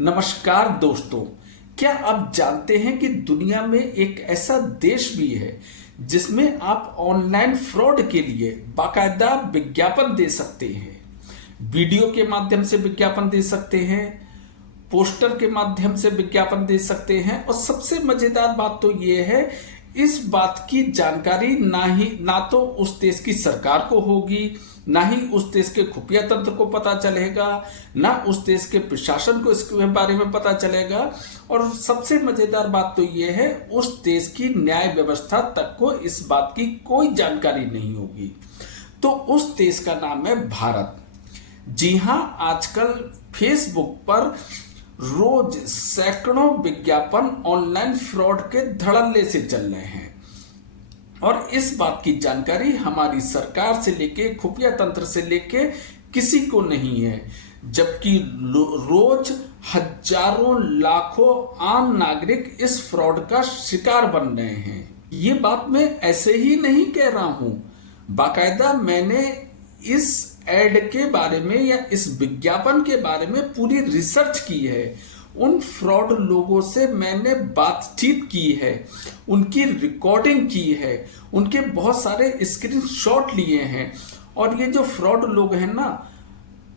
नमस्कार दोस्तों, क्या आप जानते हैं कि दुनिया में एक ऐसा देश भी है जिसमें आप ऑनलाइन फ्रॉड के लिए बाकायदा विज्ञापन दे सकते हैं। वीडियो के माध्यम से विज्ञापन दे सकते हैं, पोस्टर के माध्यम से विज्ञापन दे सकते हैं। और सबसे मजेदार बात तो ये है, इस बात की जानकारी ना तो उस देश की सरकार को होगी, ना ही उस देश के खुफिया तंत्र को पता चलेगा, ना उस देश के प्रशासन को इसके बारे में पता चलेगा। और सबसे मजेदार बात तो यह है, उस देश की न्याय व्यवस्था तक को इस बात की कोई जानकारी नहीं होगी। तो उस देश का नाम है भारत। जी हां, आजकल फेसबुक पर रोज सैकड़ों विज्ञापन ऑनलाइन फ्रॉड के धड़ल्ले से चल रहे हैं। और इस बात की जानकारी हमारी सरकार से लेके खुफिया तंत्र से लेके किसी को नहीं है, जबकि रोज हजारों लाखों आम नागरिक इस फ्रॉड का शिकार बन रहे हैं। ये बात मैं ऐसे ही नहीं कह रहा हूं, बाकायदा मैंने इस एड के बारे में या इस विज्ञापन के बारे में पूरी रिसर्च की है। उन फ्रॉड लोगों से मैंने बातचीत की है, उनकी रिकॉर्डिंग की है, उनके बहुत सारे स्क्रीनशॉट लिए हैं। और ये जो फ्रॉड लोग हैं ना,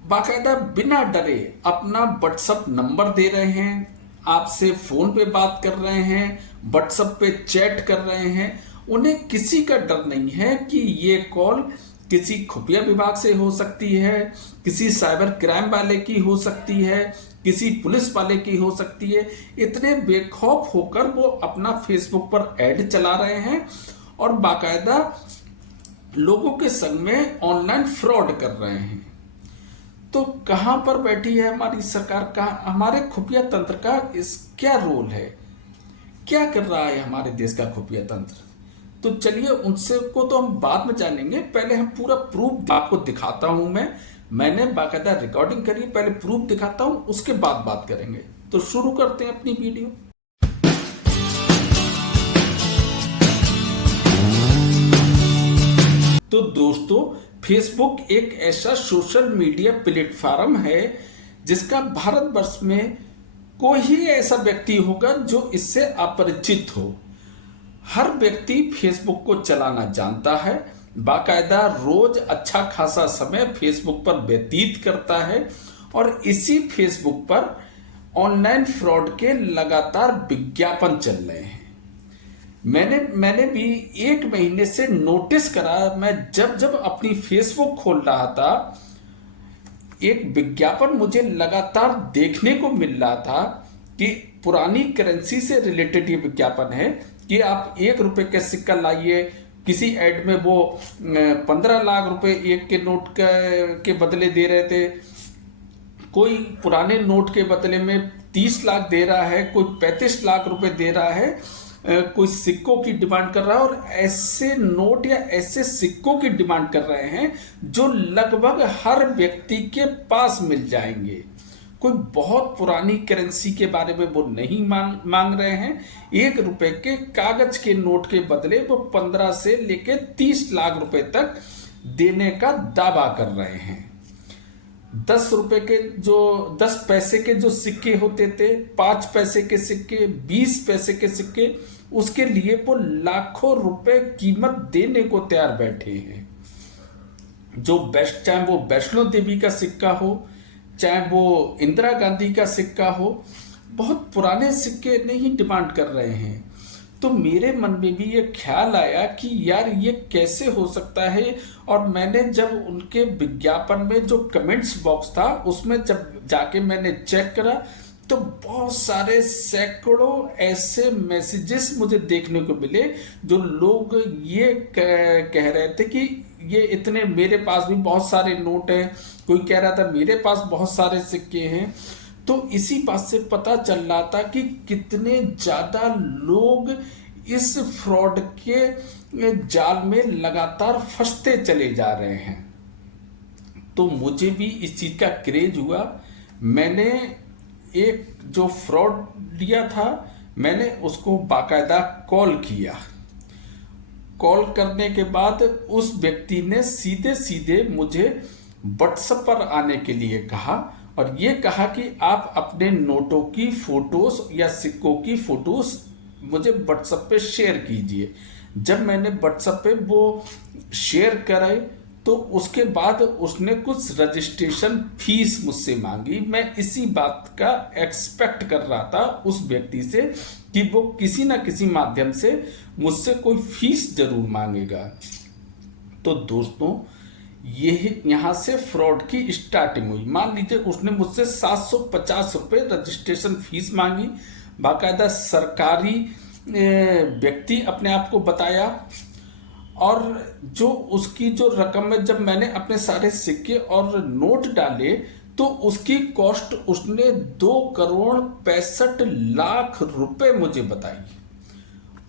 बाकायदा बिना डरे अपना व्हाट्सएप नंबर दे रहे हैं, आपसे फोन पे बात कर रहे हैं, व्हाट्सएप पे चैट कर रहे हैं। उन्हें किसी का डर नहीं है कि ये कॉल किसी खुफिया विभाग से हो सकती है, किसी साइबर क्राइम वाले की हो सकती है, किसी पुलिस वाले की हो सकती है। इतने बेखौफ होकर वो अपना फेसबुक पर ऐड चला रहे हैं और बाकायदा लोगों के संग में ऑनलाइन फ्रॉड कर रहे हैं। तो कहां पर बैठी है हमारी सरकार का, हमारे खुफिया तंत्र का इस क्या रोल है, क्या कर रहा है हमारे देश का खुफिया तंत्र? तो चलिए उनसे को तो हम बाद में जानेंगे। पहले हम पूरा प्रूफ आपको दिखाता हूं। मैंने बाकायदा रिकॉर्डिंग करी, पहले प्रूफ दिखाता हूं, उसके बाद बात करेंगे। तो शुरू करते हैं अपनी वीडियो। तो दोस्तों, फेसबुक एक ऐसा सोशल मीडिया प्लेटफॉर्म है जिसका भारतवर्ष में कोई ही ऐसा व्यक्ति होगा जो इससे अपरिचित हो। हर व्यक्ति फेसबुक को चलाना जानता है, बाकायदा रोज अच्छा खासा समय फेसबुक पर व्यतीत करता है। और इसी फेसबुक पर ऑनलाइन फ्रॉड के लगातार विज्ञापन चल रहे हैं। मैंने भी 1 महीने से नोटिस करा, मैं जब अपनी फेसबुक खोल रहा था, एक विज्ञापन मुझे लगातार देखने को मिल रहा था कि पुरानी करेंसी से रिलेटेड ये विज्ञापन है कि आप 1 रुपए का सिक्का लाइए। किसी ऐड में वो 15 लाख रुपए एक के नोट के बदले दे रहे थे, कोई पुराने नोट के बदले में 30 लाख दे रहा है, कोई 35 लाख रुपए दे रहा है, कोई सिक्कों की डिमांड कर रहा है। और ऐसे नोट या ऐसे सिक्कों की डिमांड कर रहे हैं जो लगभग हर व्यक्ति के पास मिल जाएंगे। कोई बहुत पुरानी करेंसी के बारे में वो नहीं मांग रहे हैं। 1 रुपए के कागज के नोट के बदले वो 15 से लेके 30 लाख रुपए तक देने का दावा कर रहे हैं। 10 रुपए के जो 10 पैसे के जो सिक्के होते थे, 5 पैसे के सिक्के, 20 पैसे के सिक्के, उसके लिए वो लाखों रुपए कीमत देने को तैयार बैठे हैं। चाहे वो वैष्णो देवी का सिक्का हो, चाहे वो इंदिरा गांधी का सिक्का हो, बहुत पुराने सिक्के नहीं डिमांड कर रहे हैं। तो मेरे मन में भी ये ख्याल आया कि यार ये कैसे हो सकता है। और मैंने जब उनके विज्ञापन में जो कमेंट्स बॉक्स था उसमें जब जाके मैंने चेक करा, तो बहुत सारे सैकड़ों ऐसे मैसेजेस मुझे देखने को मिले जो लोग ये कह रहे थे कि ये इतने, मेरे पास भी बहुत सारे नोट हैं, कोई कह रहा था मेरे पास बहुत सारे सिक्के हैं। तो इसी बात से पता चल रहा था कि कितने ज्यादा लोग इस फ्रॉड के जाल में लगातार फंसते चले जा रहे हैं। तो मुझे भी इस चीज का क्रेज हुआ। मैंने एक जो फ्रॉड लिया था, मैंने उसको बाकायदा कॉल किया। कॉल करने के बाद उस व्यक्ति ने सीधे सीधे मुझे व्हाट्सएप पर आने के लिए कहा और ये कहा कि आप अपने नोटों की फोटोज या सिक्कों की फोटोज मुझे व्हाट्सएप पे शेयर कीजिए। जब मैंने व्हाट्सएप पे वो शेयर कराई तो उसके बाद उसने कुछ रजिस्ट्रेशन फीस मुझसे मांगी। मैं इसी बात का एक्सपेक्ट कर रहा था उस व्यक्ति से कि वो किसी ना किसी माध्यम से मुझसे कोई फीस जरूर मांगेगा। तो दोस्तों, ये यहाँ से फ्रॉड की स्टार्टिंग हुई। मान लीजिए उसने मुझसे 750 रुपये रजिस्ट्रेशन फीस मांगी, बाकायदा सरकारी व्यक्ति अपने आप को बताया, और जो उसकी जो रकम है, जब मैंने अपने सारे सिक्के और नोट डाले तो उसकी कॉस्ट उसने 2,65,00,000 रुपए मुझे बताई,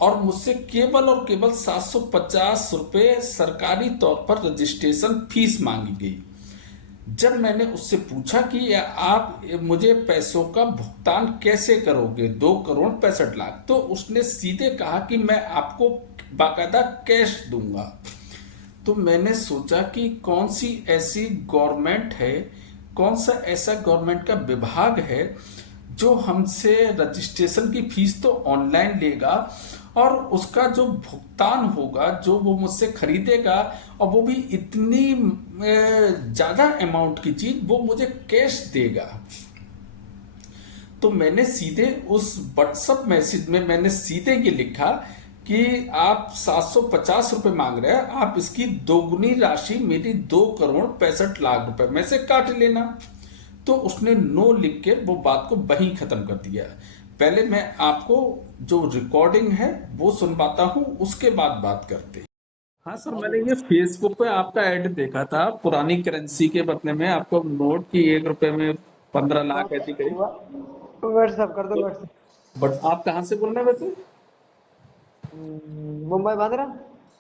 और मुझसे केवल और केवल 750 रुपये सरकारी तौर पर रजिस्ट्रेशन फीस मांगी गई। जब मैंने उससे पूछा कि आप मुझे पैसों का भुगतान कैसे करोगे, 2,65,00,000, तो उसने सीधे कहा कि मैं आपको बाकायदा कैश दूंगा। तो मैंने सोचा कि कौन सी ऐसी गवर्नमेंट है, कौन सा ऐसा गवर्नमेंट का विभाग है जो हमसे रजिस्ट्रेशन की फीस तो ऑनलाइन लेगा और उसका जो भुगतान होगा, जो वो मुझसे खरीदेगा, और वो भी इतनी ज्यादा अमाउंट की चीज वो मुझे कैश देगा। तो मैंने सीधे उस व्हाट्सएप मैसेज में मैंने सीधे ये लिखा कि आप 750 रुपये मांग रहे हैं, आप इसकी दोगुनी राशि मेरी 2,65,00,000 रुपए में से काट लेना। तो उसने नो लिख के वो बात को वहीं खत्म कर दिया। पहले मैं आपको जो रिकॉर्डिंग है वो सुनवाता हूं, उसके बाद बात करते हैं। हाँ सर, मैंने ये फेसबुक पे आपका ऐड देखा था, पुरानी करेंसी के बदले में आपको नोट की 1 रुपए में 15 लाख ऐसी करीब। व्हाट्सएप कर दो, व्हाट्सएप। बट आप कहाँ से बोल रहे हैं वैसे? मुंबई बांद्रा।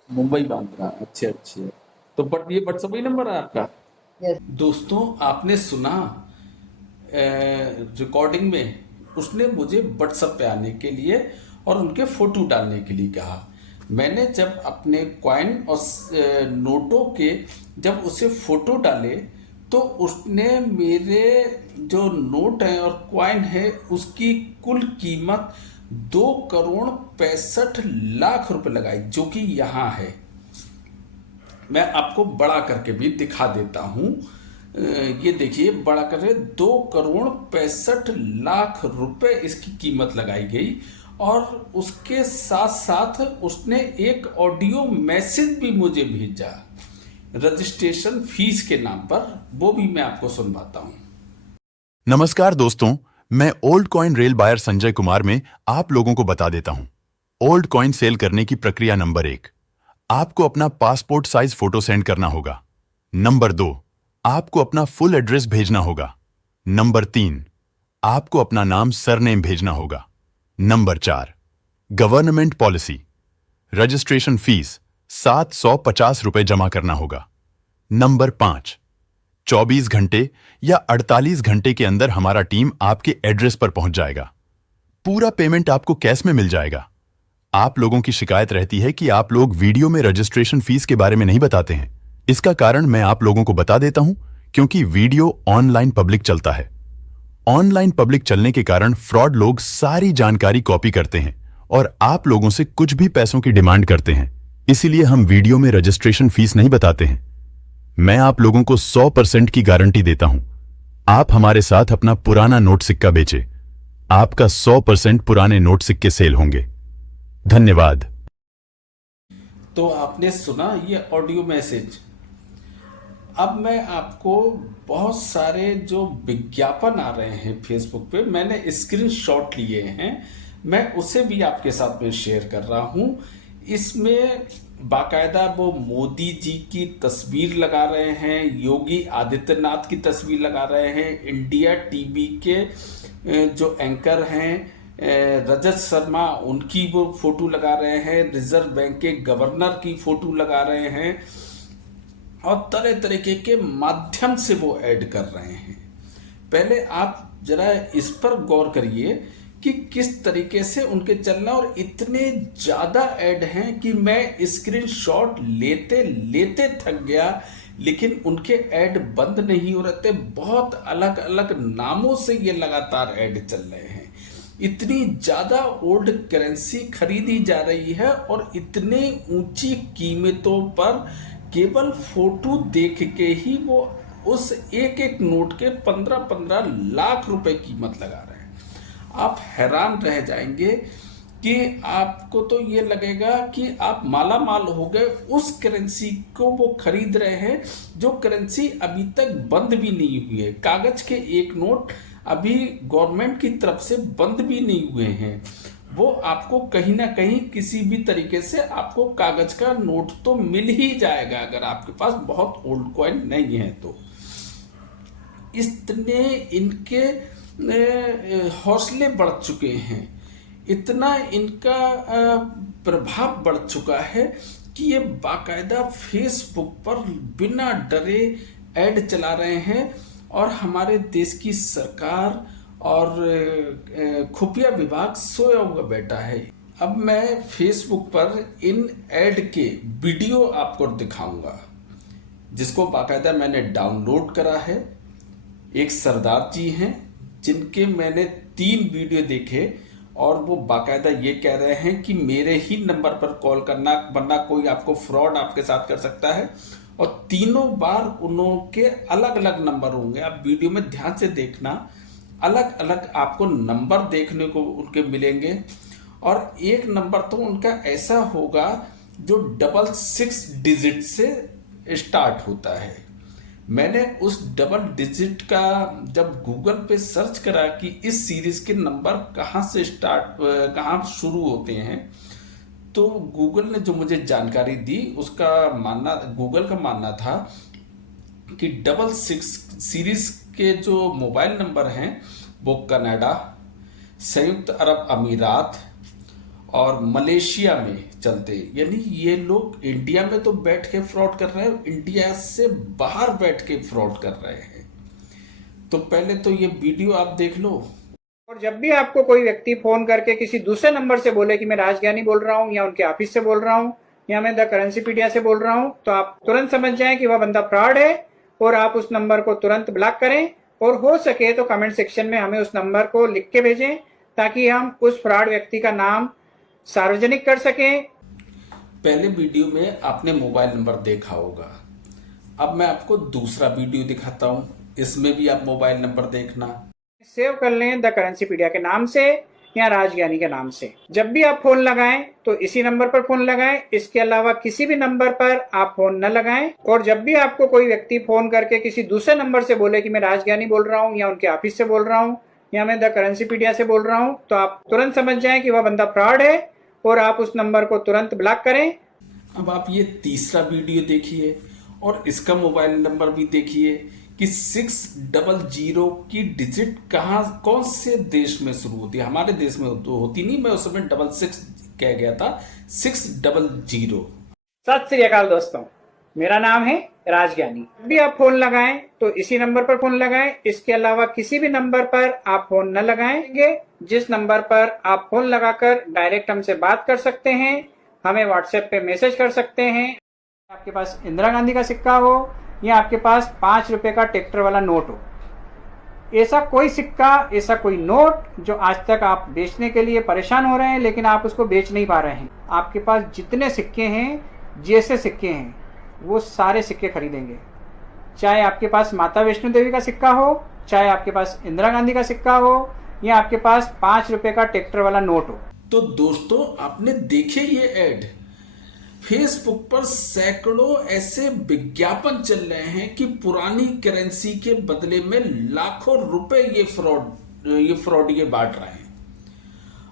मुंबई बांद्रा, अच्छे अच्छे। तो बट ये व्हाट्सएप ही नंबर है आपका? यस। दोस्तों, आपने सुना रिकॉर्डिंग में उसने मुझे व्हाट्सएप पे आने के लिए और उनके फोटो डालने के लिए कहा। मैंने जब अपने कॉइन और नोटों के जब उसे फोटो डाले तो उसने मेरे जो नोट है और कॉइन है उसकी कुल कीमत 2,65,00,000 रुपए लगाई, जो कि यहाँ है। मैं आपको बड़ा करके भी दिखा देता हूं। ये देखिए, बड़ा करके 2,65,00,000 रुपए इसकी कीमत लगाई गई, और उसके साथ साथ उसने एक ऑडियो मैसेज भी मुझे भेजा रजिस्ट्रेशन फीस के नाम पर, वो भी मैं आपको सुनवाता हूं। नमस्कार दोस्तों, मैं old coin real buyer Sanjay Kumar में आप लोगों को बता देता हूं। ओल्ड कॉइन सेल करने की प्रक्रिया नंबर 1, आपको अपना पासपोर्ट साइज फोटो सेंड करना होगा। नंबर 2, आपको अपना फुल एड्रेस भेजना होगा। नंबर 3, आपको अपना नाम सरनेम भेजना होगा। Number 4, government policy, registration fees 750 रुपए जमा करना होगा। नंबर 5, 24 घंटे या 48 घंटे के अंदर हमारा टीम आपके एड्रेस पर पहुंच जाएगा। पूरा पेमेंट आपको कैश में मिल जाएगा। आप लोगों की शिकायत रहती है कि आप लोग वीडियो में रजिस्ट्रेशन फीस के बारे में नहीं बताते हैं। इसका कारण मैं आप लोगों को बता देता हूं, क्योंकि वीडियो ऑनलाइन पब्लिक चलता है। ऑनलाइन पब्लिक चलने के कारण फ्रॉड लोग सारी जानकारी कॉपी करते हैं और आप लोगों से कुछ भी पैसों की डिमांड करते हैं। इसीलिए हम वीडियो में रजिस्ट्रेशन फीस नहीं बताते हैं। मैं आप लोगों को 100% की गारंटी देता हूं। आप हमारे साथ अपना पुराना नोट सिक्का बेचे, आपका 100% पुराने नोट सिक्के सेल होंगे। धन्यवाद। तो आपने सुना ये ऑडियो मैसेज। अब मैं आपको बहुत सारे जो विज्ञापन आ रहे हैं फेसबुक पे, मैंने स्क्रीनशॉट लिए हैं, मैं उसे भी आपके साथ में शेयर कर रहा हूं। इसमें बाकायदा वो मोदी जी की तस्वीर लगा रहे हैं, योगी आदित्यनाथ की तस्वीर लगा रहे हैं, इंडिया टीवी के जो एंकर हैं रजत शर्मा, उनकी वो फोटो लगा रहे हैं, रिजर्व बैंक के गवर्नर की फोटो लगा रहे हैं, और तरह तरीके के माध्यम से वो ऐड कर रहे हैं। पहले आप जरा इस पर गौर करिए कि किस तरीके से उनके चलना, और इतने ज्यादा ऐड हैं कि मैं स्क्रीनशॉट लेते लेते थक गया लेकिन उनके ऐड बंद नहीं हो रहे थे। बहुत अलग अलग नामों से ये लगातार ऐड चल रहे हैं। इतनी ज्यादा ओल्ड करेंसी खरीदी जा रही है और इतने ऊंची कीमतों पर केवल फोटो देख के ही वो उस एक एक नोट के 15-15 लाख रुपए कीमत लगा रहे हैं। आप हैरान रह जाएंगे कि आपको तो ये लगेगा कि आप माला माल हो गए। उस करेंसी को वो खरीद रहे हैं जो करेंसी अभी तक बंद भी नहीं हुई है। कागज के एक नोट अभी गवर्नमेंट की तरफ से बंद भी नहीं हुए हैं। वो आपको कहीं ना कहीं किसी भी तरीके से आपको कागज का नोट तो मिल ही जाएगा, अगर आपके पास बहुत ओल्ड कॉइन नहीं है तो। इतने इनके हौसले बढ़ चुके हैं, इतना इनका प्रभाव बढ़ चुका है कि ये बाकायदा फेसबुक पर बिना डरे ऐड चला रहे हैं और हमारे देश की सरकार और खुफिया विभाग सोया हुआ बैठा है। अब मैं फेसबुक पर इन ऐड के वीडियो आपको दिखाऊंगा, जिसको बाकायदा मैंने डाउनलोड करा है। एक सरदार जी हैं जिनके मैंने 3 वीडियो देखे और वो बाकायदा ये कह रहे हैं कि मेरे ही नंबर पर कॉल करना, वरना कोई आपको फ्रॉड आपके साथ कर सकता है। और तीनों बार उनके अलग अलग नंबर होंगे। आप वीडियो में ध्यान से देखना, अलग अलग आपको नंबर देखने को उनके मिलेंगे। और एक नंबर तो उनका ऐसा होगा जो 666 डिजिट से स्टार्ट होता है। मैंने उस डबल डिजिट का जब गूगल पे सर्च करा कि इस सीरीज के नंबर कहाँ शुरू होते हैं, तो गूगल ने जो मुझे जानकारी दी गूगल का मानना था कि 66 सीरीज के जो मोबाइल नंबर हैं वो कनाडा, संयुक्त अरब अमीरात और मलेशिया में चलते। यानी ये लोग इंडिया में तो बैठ के फ्रॉड कर रहे हैं, इंडिया से बाहर बैठ के फ्रॉड कर रहे हैं। तो पहले तो ये वीडियो आप देख लो। और जब भी आपको कोई व्यक्ति फोन करके किसी दूसरे नंबर से बोले कि मैं राजज्ञानी बोल रहा हूँ या उनके ऑफिस से बोल रहा हूँ या मैं द करेंसीपीडिया से बोल रहा हूँ, तो आप तुरंत समझ जाएं कि वह बंदा फ्रॉड है और आप उस नंबर को तुरंत ब्लॉक करें। और हो सके तो कमेंट सेक्शन में हमें उस नंबर को लिख के भेजें ताकि हम उस फ्रॉड व्यक्ति का नाम सार्वजनिक कर सकें। पहले वीडियो में आपने मोबाइल नंबर देखा होगा, अब मैं आपको दूसरा वीडियो दिखाता हूं, इसमें भी आप मोबाइल नंबर देखना। सेव कर लें द करेंसीपीडिया के नाम से या राजज्ञानी के नाम से। जब भी आप फोन लगाएं तो इसी नंबर पर फोन लगाएं, इसके अलावा किसी भी नंबर पर आप फोन न लगाएं। और जब भी आपको कोई व्यक्ति फोन करके किसी दूसरे नंबर से बोले कि मैं राजज्ञानी बोल रहा हूँ या उनके ऑफिस से बोल रहा हूँ या मैं द करेंसीपीडिया से बोल रहा हूँ, तो आप तुरंत समझ जाएं कि वह बंदा फ्रॉड है और आप उस नंबर को तुरंत ब्लॉक करें। अब आप ये तीसरा वीडियो देखिए और इसका मोबाइल नंबर भी देखिए कि 600 की डिजिट कौन से देश में शुरू होती है। हमारे देश में तो होती नहीं, मैं उस समय 66 कह गया था, 600। सत श्री अकाल दोस्तों, मेरा नाम है राजज्ञानी। जब भी आप फोन लगाएं तो इसी नंबर पर फोन लगाएं, इसके अलावा किसी भी नंबर पर आप फोन न लगाएंगे। जिस नंबर पर आप फोन लगाकर डायरेक्ट हमसे बात कर सकते हैं, हमें व्हाट्सएप पे मैसेज कर सकते हैं। आपके पास इंदिरा गांधी का सिक्का हो या आपके पास 5 रुपए का ट्रैक्टर वाला नोट हो, ऐसा कोई सिक्का, ऐसा कोई नोट जो आज तक आप बेचने के लिए परेशान हो रहे हैं लेकिन आप उसको बेच नहीं पा रहे हैं, आपके पास जितने सिक्के हैं, जैसे सिक्के हैं, वो सारे सिक्के खरीदेंगे। चाहे आपके पास माता वैष्णो देवी का सिक्का हो, चाहे आपके पास इंदिरा गांधी का सिक्का हो या आपके पास 5 रुपए का ट्रैक्टर वाला नोट हो। तो दोस्तों, आपने देखे ये ऐड, फेसबुक पर सैकड़ों ऐसे विज्ञापन चल रहे हैं कि पुरानी करेंसी के बदले में लाखों रुपए ये फ्रॉड बांट रहे हैं।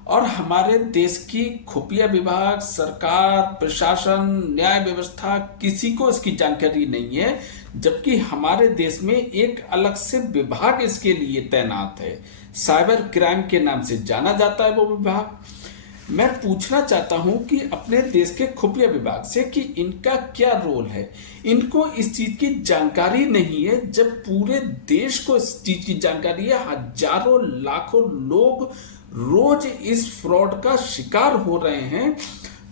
और हमारे देश की खुफिया विभाग, सरकार, प्रशासन, न्याय व्यवस्था, किसी को इसकी जानकारी नहीं है, जबकि हमारे देश में एक अलग से विभाग इसके लिए तैनात है। साइबर क्राइम के नाम से जाना जाता है वो विभाग। मैं पूछना चाहता हूं कि अपने देश के खुफिया विभाग से कि इनका क्या रोल है। इनको इस चीज की जानकारी नहीं है, जब पूरे देश को इस चीज की जानकारी है। हजारों लाखों लोग रोज इस फ्रॉड का शिकार हो रहे हैं।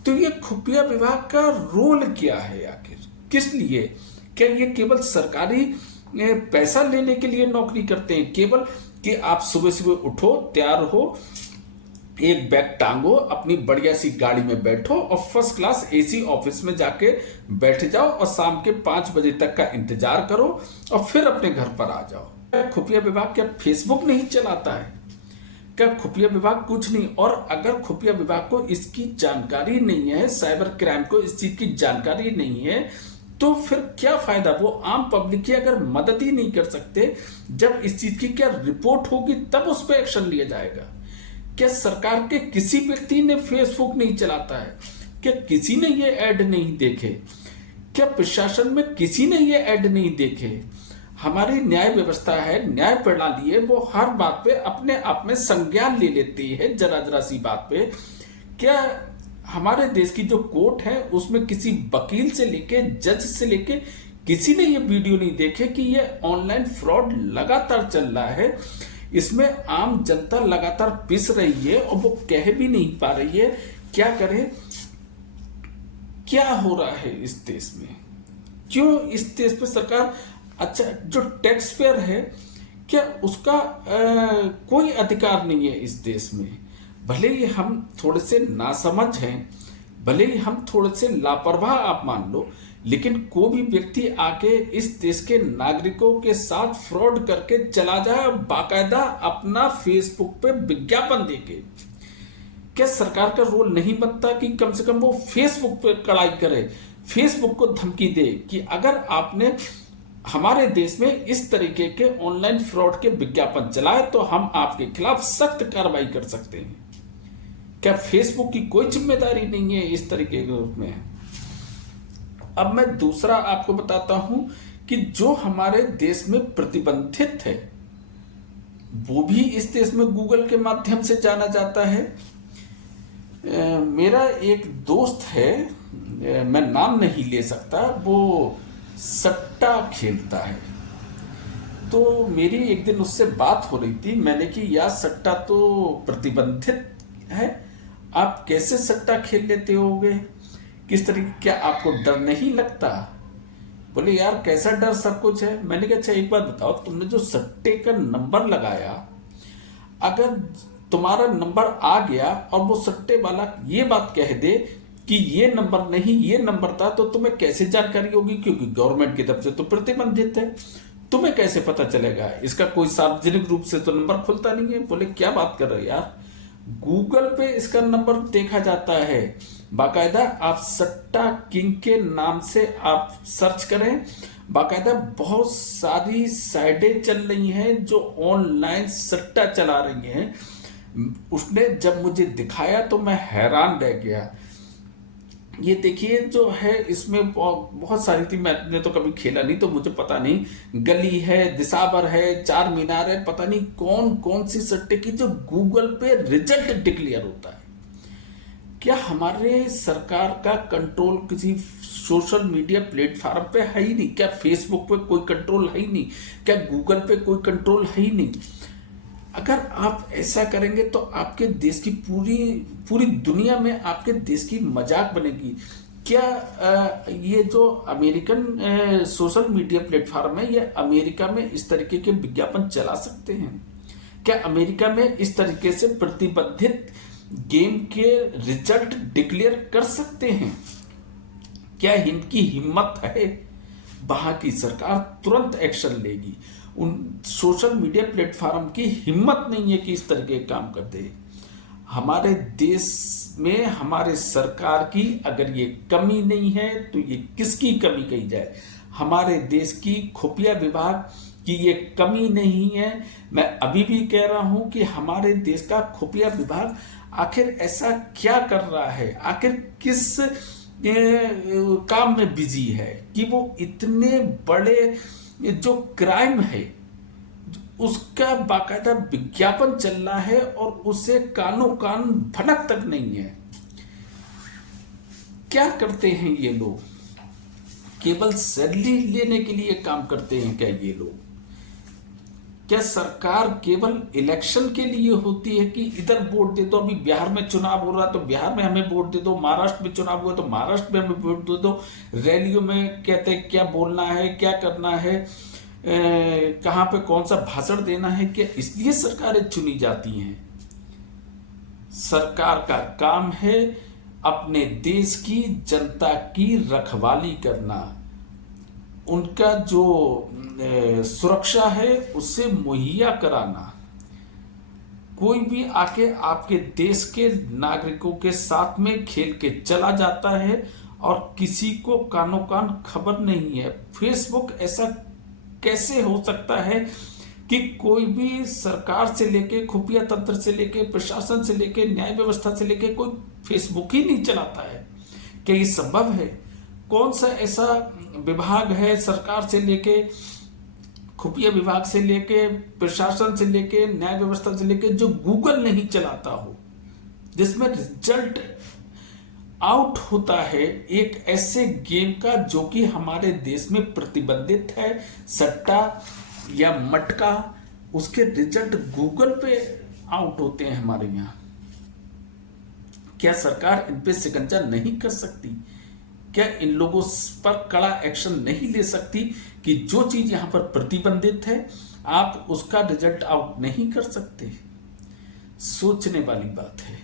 तो ये खुफिया विभाग का रोल क्या है, आखिर किस लिए? क्या ये केवल सरकारी पैसा लेने के लिए नौकरी करते हैं? केवल कि आप सुबह सुबह उठो, तैयार हो, एक बैग टांगो, अपनी बढ़िया सी गाड़ी में बैठो और फर्स्ट क्लास एसी ऑफिस में जाके बैठ जाओ और शाम के 5 बजे तक का इंतजार करो और फिर अपने घर पर आ जाओ। क्या खुफिया विभाग क्या फेसबुक नहीं चलाता है? क्या खुफिया विभाग कुछ नहीं? और अगर खुफिया विभाग को इसकी जानकारी नहीं है, साइबर क्राइम को इस चीज की जानकारी नहीं है, तो फिर क्या फायदा? वो आम पब्लिक की अगर मदद ही नहीं कर सकते, जब इस चीज की क्या रिपोर्ट होगी तब उस पर एक्शन लिया जाएगा। क्या सरकार के किसी व्यक्ति ने फेसबुक नहीं चलाता है? क्या किसी ने ये ऐड नहीं देखे? क्या प्रशासन में किसी ने ये ऐड नहीं देखे? हमारी न्याय व्यवस्था है, न्याय प्रणाली है, वो हर बात पे अपने आप में संज्ञान ले लेती है, जरा जरा सी बात पे। क्या हमारे देश की जो कोर्ट है उसमें किसी वकील से लेके, जज से लेके किसी ने ये वीडियो नहीं देखे कि ये ऑनलाइन फ्रॉड लगातार चल रहा है, इसमें आम जनता लगातार पिस रही है और वो कह भी नहीं पा रही है क्या करे? क्या हो रहा है इस देश में? क्यों इस देश पे सरकार, अच्छा जो टैक्स पेयर है, क्या उसका कोई अधिकार नहीं है इस देश में? भले ही हम थोड़े से नासमझ हैं, भले ही हम थोड़े से लापरवाह आप मान लो, लेकिन कोई भी व्यक्ति आके इस देश के नागरिकों के साथ फ्रॉड करके चला जाए, बाकायदा अपना फेसबुक पे विज्ञापन देके, क्या सरकार का रोल नहीं बनता कि कम से कम वो फेसबुक पे कड़ाई करे, फेसबुक को धमकी दे कि अगर आपने हमारे देश में इस तरीके के ऑनलाइन फ्रॉड के विज्ञापन चलाए तो हम आपके खिलाफ सख्त कार्रवाई कर सकते हैं? क्या फेसबुक की कोई जिम्मेदारी नहीं है इस तरीके के उसमें? अब मैं दूसरा आपको बताता हूं कि जो हमारे देश में प्रतिबंधित है वो भी इस देश में गूगल के माध्यम से जाना जाता है। मेरा एक दोस्त है, मैं नाम नहीं ले सकता, वो सट्टा खेलता है। तो मेरी एक दिन उससे बात हो रही थी, मैंने कि यार सट्टा तो प्रतिबंधित है, आप कैसे सट्टा खेल लेते होगे, किस तरीके, क्या आपको डर नहीं लगता? बोले यार कैसा डर, सब कुछ है। मैंने कहा अच्छा एक बात बताओ, तुमने जो सट्टे का नंबर लगाया, अगर तुम्हारा नंबर आ गया और वो सट्टे वाला ये बात कह दे कि ये नंबर नहीं ये नंबर था, तो तुम्हें कैसे जानकारी होगी? क्योंकि गवर्नमेंट की तरफ से तो प्रतिबंधित है, तुम्हें कैसे पता चलेगा? इसका कोई सार्वजनिक रूप से तो नंबर खुलता नहीं है। बोले क्या बात कर रहे हो यार, गूगल पे इसका नंबर देखा जाता है, बाकायदा आप सट्टा किंग के नाम से आप सर्च करें, बाकायदा बहुत सारी साइटें चल रही हैं जो ऑनलाइन सट्टा चला रही हैं। उसने जब मुझे दिखाया तो मैं हैरान रह गया। ये देखिए जो है इसमें बहुत सारी थी, मैंने तो कभी खेला नहीं तो मुझे पता नहीं, गली है, दिसावर है, चार मीनार है, पता नहीं कौन कौन सी सट्टे की जो गूगल पे रिजल्ट डिक्लेयर होता है। क्या हमारे सरकार का कंट्रोल किसी सोशल मीडिया प्लेटफॉर्म पे है ही नहीं? क्या फेसबुक पे कोई कंट्रोल है ही नहीं? क्या गूगल पे कोई कंट्रोल है ही नहीं? अगर आप ऐसा करेंगे तो आपके देश की पूरी दुनिया में आपके देश की मजाक बनेगी। क्या ये जो अमेरिकन सोशल मीडिया प्लेटफॉर्म है, ये अमेरिका में इस तरीके के विज्ञापन चला सकते हैं? क्या अमेरिका में इस तरीके से प्रतिबंधित गेम के रिजल्ट डिक्लेयर कर सकते हैं? क्या इनकी हिम्मत है? वहां की सरकार तुरंत एक्शन लेगी। उन सोशल मीडिया प्लेटफॉर्म की हिम्मत नहीं है कि इस तरह के काम कर दे। हमारे देश में हमारे सरकार की अगर ये कमी नहीं है तो ये किसकी कमी कही जाए? हमारे देश की खुफिया विभाग की ये कमी नहीं है। मैं अभी भी कह रहा हूं कि हमारे देश का खुफिया विभाग आखिर ऐसा क्या कर रहा है, आखिर किस काम में बिजी है कि वो इतने बड़े जो क्राइम है उसका बाकायदा विज्ञापन चल रहा है और उसे कानो कान भनक तक नहीं है। क्या करते हैं ये लोग? केवल सैलरी लेने के लिए काम करते हैं क्या ये लोग? क्या सरकार केवल इलेक्शन के लिए होती है कि इधर वोट दे दो? अभी बिहार में चुनाव हो रहा तो बिहार में हमें वोट दे दो, महाराष्ट्र में चुनाव हुआ तो महाराष्ट्र में हमें वोट दे दो, रैलियों में कहते हैं क्या बोलना है, क्या करना है, कहाँ पे कौन सा भाषण देना है, क्या इसलिए सरकारें चुनी जाती हैं? सरकार का काम है अपने देश की जनता की रखवाली करना, उनका जो सुरक्षा है उससे मुहैया कराना। कोई भी आके आपके देश के नागरिकों के साथ में खेल के चला जाता है और किसी को कानो कान खबर नहीं है। फेसबुक ऐसा कैसे हो सकता है कि कोई भी सरकार से लेके, खुफिया तंत्र से लेके, प्रशासन से लेके, न्याय व्यवस्था से लेके कोई फेसबुक ही नहीं चलाता है? क्या ये संभव है? कौन सा ऐसा विभाग है सरकार से लेके, खुफिया विभाग से लेके, प्रशासन से लेके, न्याय व्यवस्था से लेके जो गूगल नहीं चलाता हो, जिसमें रिजल्ट आउट होता है एक ऐसे गेम का जो कि हमारे देश में प्रतिबंधित है, सट्टा या मटका, उसके रिजल्ट गूगल पे आउट होते हैं हमारे यहाँ। क्या सरकार इन पे शिकंजा नहीं कर सकती? क्या इन लोगों पर कड़ा एक्शन नहीं ले सकती कि जो चीज यहां पर प्रतिबंधित है आप उसका रिजल्ट आउट नहीं कर सकते? सोचने वाली बात है।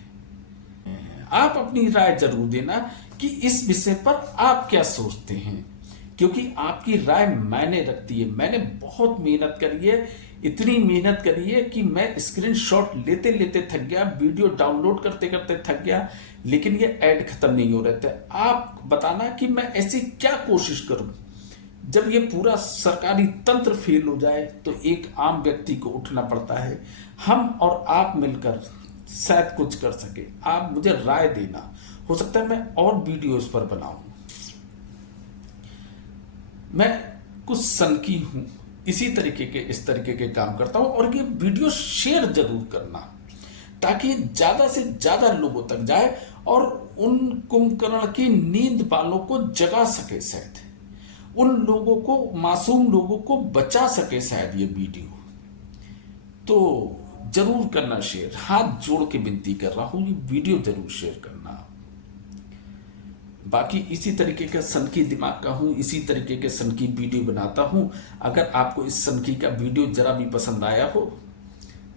आप अपनी राय जरूर देना कि इस विषय पर आप क्या सोचते हैं, क्योंकि आपकी राय मायने रखती है। मैंने बहुत मेहनत करी है, इतनी मेहनत करी है कि मैं स्क्रीनशॉट लेते लेते थक गया, वीडियो डाउनलोड करते करते थक गया, लेकिन ये ऐड खत्म नहीं हो रहे थे। आप बताना कि मैं ऐसी क्या कोशिश करूं। जब ये पूरा सरकारी तंत्र फेल हो जाए तो एक आम व्यक्ति को उठना पड़ता है। हम और आप मिलकर शायद कुछ कर सके। आप मुझे राय देना, हो सकता है मैं और वीडियो इस पर बनाऊं। मैं कुछ सनकी हूं, इसी तरीके के इस तरीके के काम करता हूं, और ये वीडियो शेयर जरूर करना ताकि ज्यादा से ज्यादा लोगों तक जाए और उन कुंभकर्ण की नींद वालों को जगा सके, शायद उन लोगों को, मासूम लोगों को बचा सके शायद ये वीडियो। तो जरूर करना शेयर, हाथ जोड़ के विनती कर रहा हूं, ये वीडियो जरूर शेयर करना। बाकी इसी तरीके का सनकी दिमाग का हूं, इसी तरीके के सनकी वीडियो बनाता हूं। अगर आपको इस सनकी का वीडियो जरा भी पसंद आया हो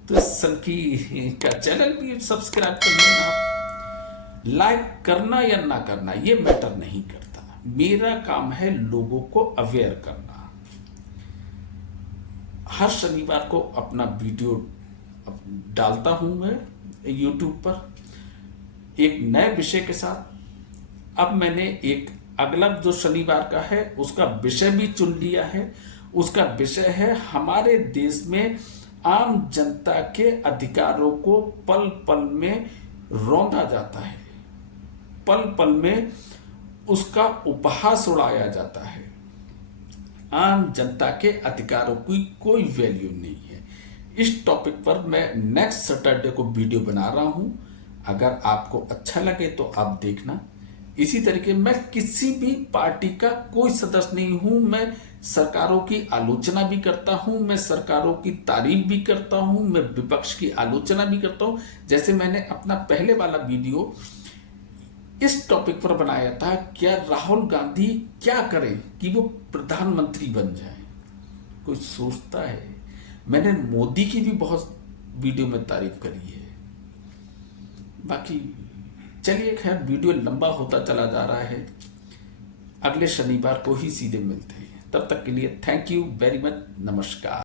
तो इस सनकी का चैनल भी सब्सक्राइब कर लेना। लाइक करना या ना करना ये मैटर नहीं करता, मेरा काम है लोगों को अवेयर करना। हर शनिवार को अपना वीडियो डालता हूं मैं YouTube पर एक नए विषय के साथ। अब मैंने एक अगला जो शनिवार का है उसका विषय भी चुन लिया है। उसका विषय है हमारे देश में आम जनता के अधिकारों को पल पल में रौंदा जाता है, पल पल में उसका उपहास उड़ाया जाता है। आम जनता के अधिकारों की कोई वैल्यू नहीं है। इस टॉपिक पर मैं नेक्स्ट सैटरडे को वीडियो बना रहा हूं। अगर आपको अच्छा लगे तो आप देखना। इसी तरीके मैं किसी भी पार्टी का कोई सदस्य नहीं हूं। मैं सरकारों की आलोचना भी करता हूं, मैं सरकारों की तारीफ भी करता हूं, मैं विपक्ष की आलोचना भी करता हूं। जैसे मैंने अपना पहले वाला वीडियो इस टॉपिक पर बनाया था, क्या राहुल गांधी क्या करें कि वो प्रधानमंत्री बन जाए? कोई सोचता है? मैंने मोदी की भी बहुत वीडियो में तारीफ करी है। बाकी चलिए, खैर वीडियो लंबा होता चला जा रहा है। अगले शनिवार को ही सीधे मिलते हैं। तब तक के लिए थैंक यू वेरी मच, नमस्कार।